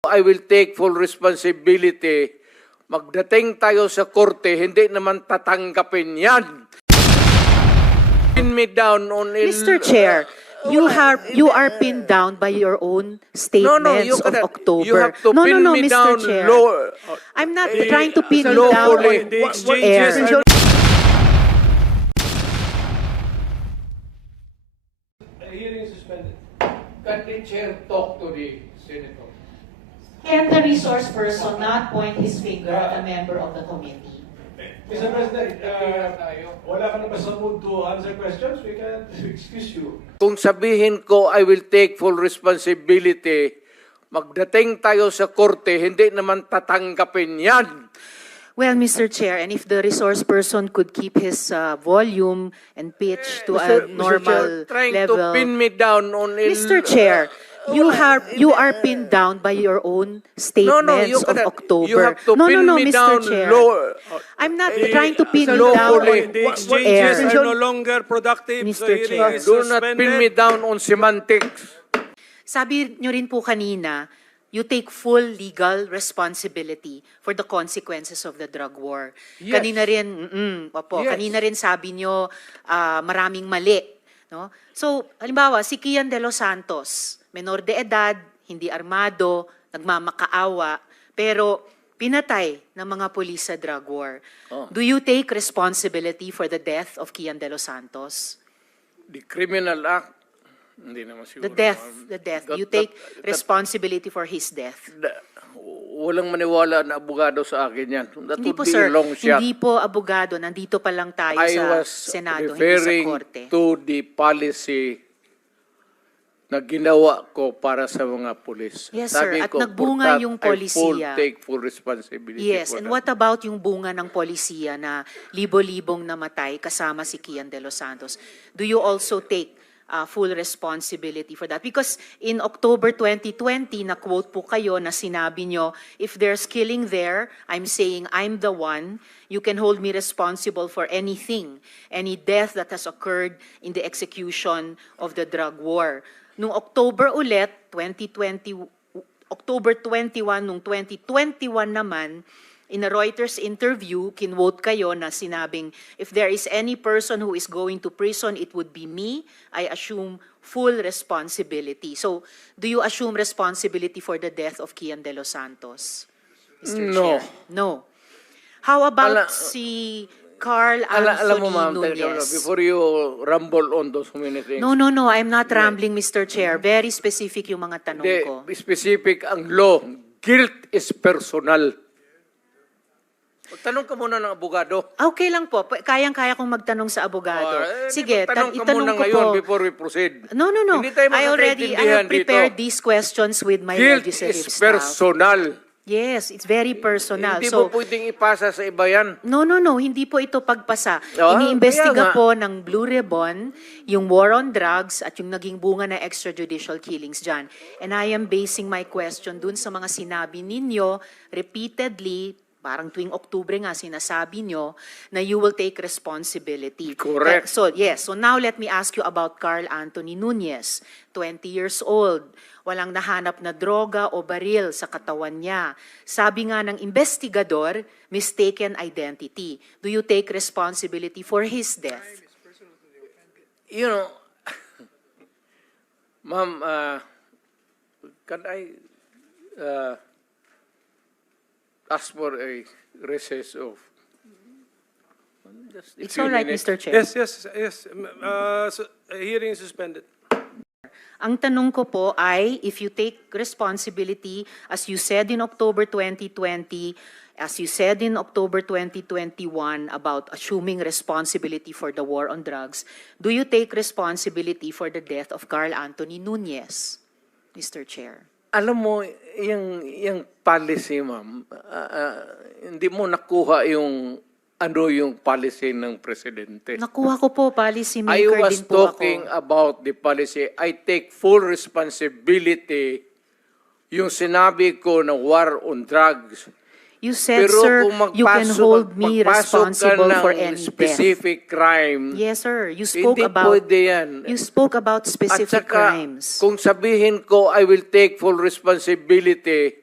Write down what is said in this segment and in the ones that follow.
I will take full responsibility. Magdating tayo sa korte, hindi naman tatanggapin yan. Pin me down on Mr. Chair, you are pinned down by your own statements of October. You have to pin me Mr. down. Chair. I'm not trying to pin you down lawfully. on The air. Hearing suspended. Can the chair talk to the senator? Can the resource person not point his finger at a member of the committee? Mr. President, wala ka na ba sa mood to answer questions? We can excuse you. Kung sabihin ko, I will take full responsibility, magdating tayo sa korte, hindi naman tatanggapin yan. Well, Mr. Chair, and if the resource person could keep his volume and pitch to a normal trying level. to pin me down on Mr. Chair, you are pinned down by your own statements you of cannot. October. You have to pin me Mr. down Chair. I'm I'm not trying to pin you lawfully. down The on exchanges air. are no longer productive. Mr. The hearing Chair. is Do not pin me suspended. down on semantics. Sabi nyo rin po kanina, you take full legal responsibility for the consequences of the drug war. Yes. Kanina rin, opo, Yes. kanina rin sabi nyo maraming mali. No? So, halimbawa, si Kian De Los Santos, menor de edad, hindi armado, nagmamakaawa, pero pinatay ng mga pulis sa drug war. Oh. Do you take responsibility for the death of Kian De Los Santos? The Criminal Act, hindi naman siguro. The death. You take responsibility for his death. Walang maniwala na abogado sa akin yan. That Hindi would po, be sir. a long shot. Hindi po abogado. Nandito pa lang tayo I sa was Senado, hindi sa referring Korte. to the policy na ginawa ko para sa mga pulis. Yes, sir. Sabi At ko, nagbunga for that, yung I polisiya. take full responsibility Yes, for and that. what about yung bunga ng polisiya na libo-libong namatay kasama si Kian De Los Santos? Do you also take full responsibility for that? Because in October 2020, na-quote po kayo na sinabi nyo, if there's killing there, I'm saying I'm the one. You can hold me responsible for anything, any death that has occurred in the execution of the drug war. Noong October ulit, October 21, noong 2021 naman, in a Reuters interview, kinwote kayo na sinabing, if there is any person who is going to prison, it would be me. I assume full responsibility. So, do you assume responsibility for the death of Kian De Los Santos, Mr. No. Chair? No. How about Ala- si Carl Alam mo, Anthony ma'am, Nunez? before you rumble on those many things, No, I'm not rambling, Mr. Chair. Very specific yung mga tanong ko. the specific ang law, guilt is personal. Tanong ka muna ng abogado. Okay lang po. Kayang-kaya kong magtanong sa abogado. Sige, tanong ka itanong muna ko ngayon po. before we proceed. No. Hindi tayo I magkakaintindihan have prepared dito. these questions with my Guilt legislative is staff. personal. Yes, it's very personal. Hindi So, mo pwedeng ipasa sa iba yan. No, hindi po ito pagpasa. Ah, Iniimbestiga kaya nga. po ng Blue Ribbon yung war on drugs at yung naging bunga na extrajudicial killings dyan. And I am basing my question dun sa mga sinabi ninyo repeatedly, parang tuwing Oktubre nga sinasabi nyo, na you will take responsibility. Correct. So now let me ask you about Carl Anthony Nunez, 20 years old. Walang nahanap na droga o baril sa katawan niya. Sabi nga ng investigador, mistaken identity. Do you take responsibility for his death? You know, ma'am, can I ask for a recess of just a It's few all right, minutes? Mr. Chair. Yes. Hearing suspended. Ang tanong ko po ay, if you take responsibility, as you said in October 2020, as you said in October 2021 about assuming responsibility for the war on drugs, do you take responsibility for the death of Carl Anthony Nunez, Mr. Chair? Alam mo, yung policy, ma'am, hindi mo nakuha yung policy ng presidente. Nakuha ko po, policy I maker was din po talking ako. about the policy. I take full responsibility yung sinabi ko na war on drugs. You said, Pero sir, kung you can hold me responsible for any death. specific crime, Yes, sir. You spoke hindi about pwede yan. you spoke about At specific saka, crimes. kung sabihin ko, I will take full responsibility,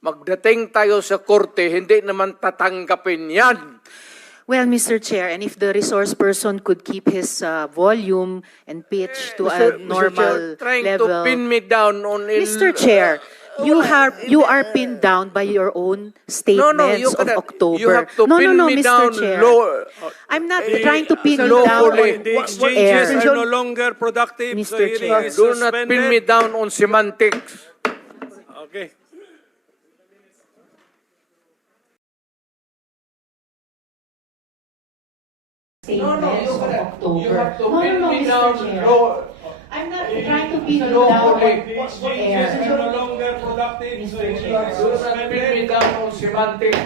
magdating tayo sa korte, hindi naman tatanggapin yan. Well, Mr. Chair, and if the resource person could keep his volume and pitch to a normal trying level. to pin me down on Mr. Chair, you are pinned down by your own statements you of cannot. October. You have to pin no, me Mr. down Chair. low. I'm not trying to pin you lawfully. down The on exchanges air. are no longer productive. Mr. The hearing Chair. is Do not pin me suspended. down on semantics. Okay. Statements of October. You have to No, pin me Mr. down Chair. low. I'm not trying to pin you Lawfully. down The on exchanges are no air. longer productive. The Mr. hearing Chair. is Do not pin me suspended. down on semantics.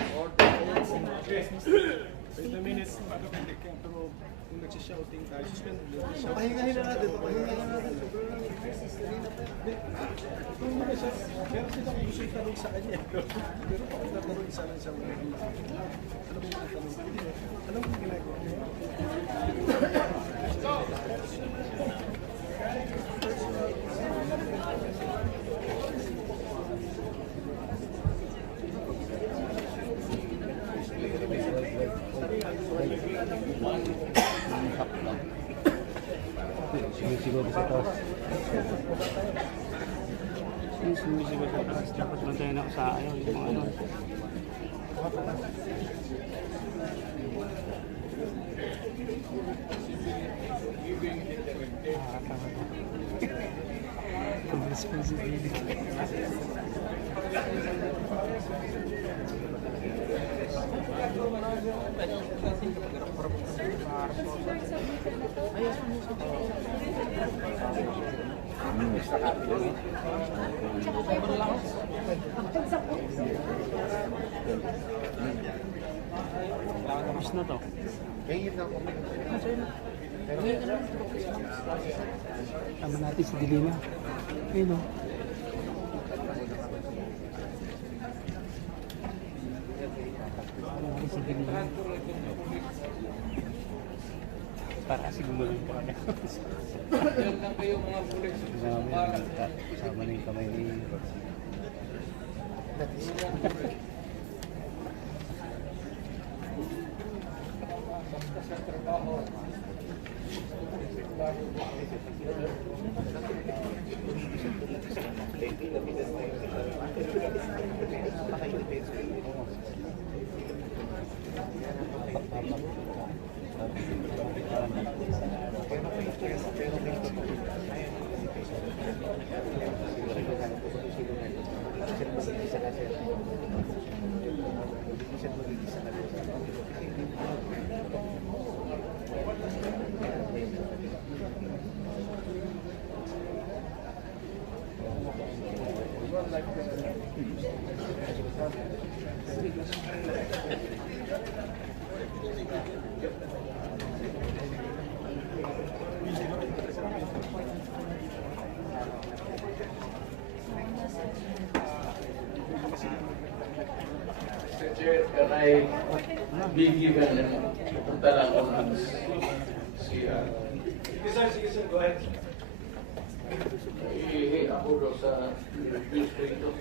Sumisigaw sa taas. Sumisigaw sa taas. Dapat bantayan ako sa ayaw. Yung mga ano. Tapos na to. Tama natin si Dilina. Ayun o. Tama natin si Dilina. Para siguro yung pa na. Sama na yung kamay ni Mr. Chair, can I be given punta lang ako ng CR? Sige sir, go ahead. Ihi ako daw sa distrito.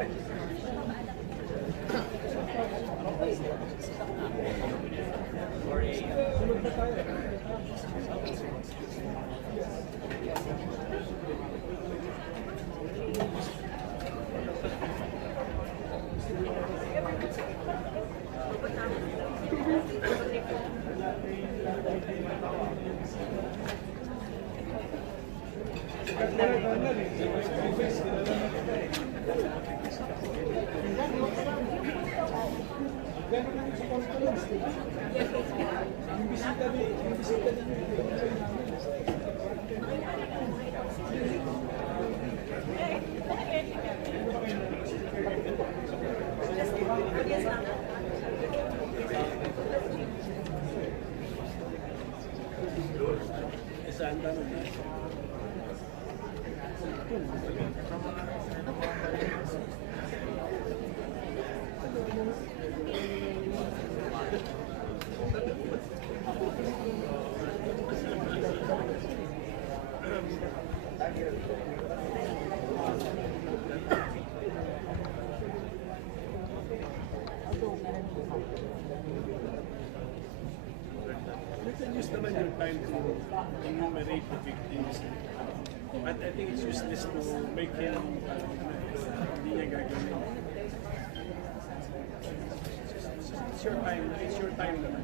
You can use naman your time to enumerate the victims. But I think it's useless to make him hindi niya gagawin. It's your time. It's your time naman.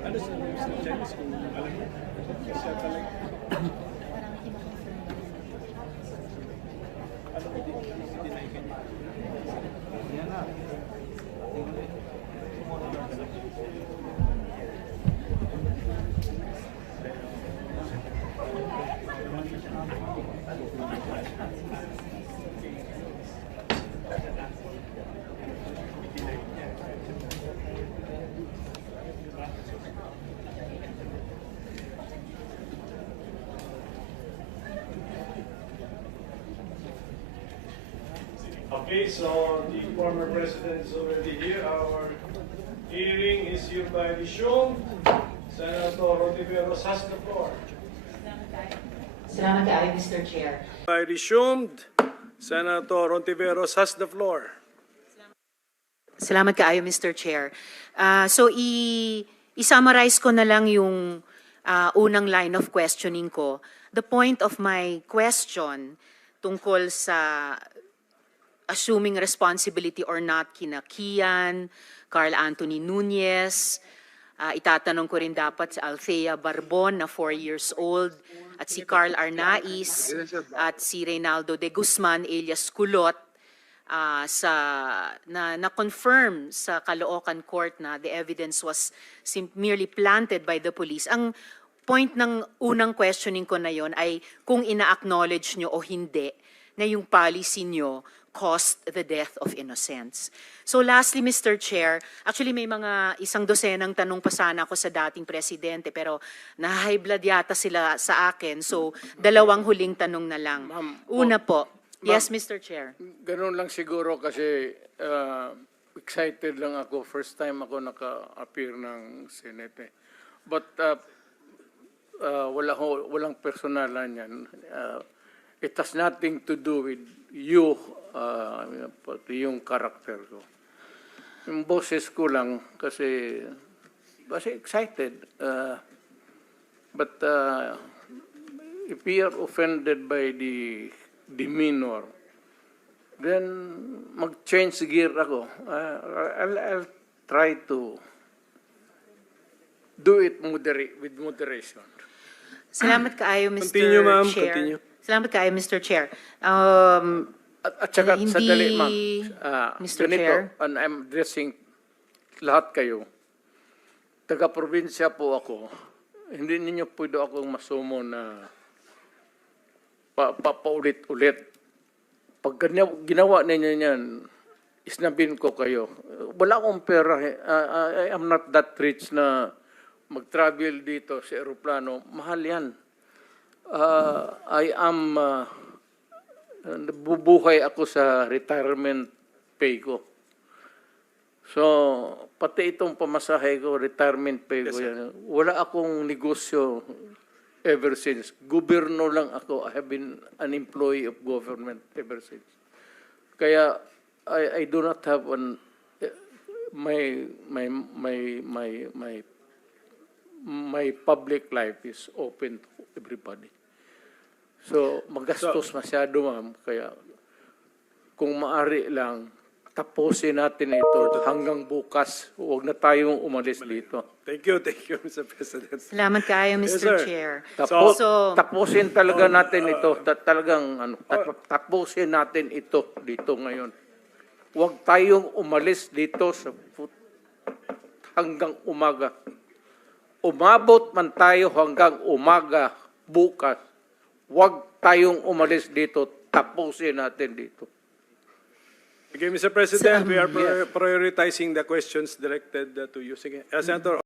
Ano sa Chinese kung alam mo? Siya talaga. Ano ko dinay ka niya? Yan na. Okay, so the former president is already here. Our hearing is hereby resumed. Senator Rotiveros has the floor. Salamat kaayo, Mr. Chair. I resumed. Senator Rotiveros has the floor. Salamat kaayo, Mr. Chair. So, i-summarize ko na lang yung unang line of questioning ko, the point of my question tungkol sa assuming responsibility or not kina Kian, Carl Anthony Nunez, itatanong ko rin dapat si Althea Barbon na 4 years old, at si Carl Arnaiz, at si Reynaldo de Guzman alias Kulot, na-confirm sa Caloocan Court na the evidence was merely planted by the police. Ang point ng unang questioning ko na yon ay kung ina-acknowledge nyo o hindi na yung policy nyo caused the death of innocents. So lastly, Mr. Chair, actually may mga 100 tanong pa sana ako sa dating presidente pero na-high blood yata sila sa akin. So 2 huling tanong na lang. Una po. Yes, Mr. Chair. Ganun lang siguro kasi excited lang ako. First time ako naka-appear ng Senate. But walang personalan yan. It has nothing to do with you, pati yung karakter ko. Yung boses ko lang kasi excited. But if we are offended by the demeanor, then mag-change gear ako. I'll try to do it with moderation. Salamat kaayo, Mr. Continue, ma'am. Chair. Continue. Salamat kaayo, Mr. Chair. At saka, Hindi, sandali, ma'am. Mr. Ganito, Chair. and I'm addressing lahat kayo. Taga-probinsya po ako. Hindi ninyo pwede akong masumo na paulit-ulit. Pag ginawa ninyo yan, isnabin ko kayo. Wala akong pera. I am not that rich na mag-travel dito sa aeroplano. Mahal yan. I am, nabubuhay ako sa retirement pay ko. So, pati itong pamasahe ko, retirement pay ko yan. Wala akong negosyo ever since. Gobyerno lang ako. I have been an employee of government ever since. Kaya, I do not have my public life is open to everybody. So, magastos masyado, ma'am. Kaya, kung maaari lang, tapusin natin ito hanggang bukas. Huwag na tayong umalis dito. Thank you, Mr. President. Salamat kaayo, Mr. sir. Chair. Tapusin talaga natin ito. Tapusin natin ito dito ngayon. Huwag tayong umalis dito hanggang umaga. Umabot man tayo hanggang umaga bukas. Huwag tayong umalis dito. Tapusin natin dito. Okay, Mr. President, we are prioritizing the questions directed to you. Sige. Senator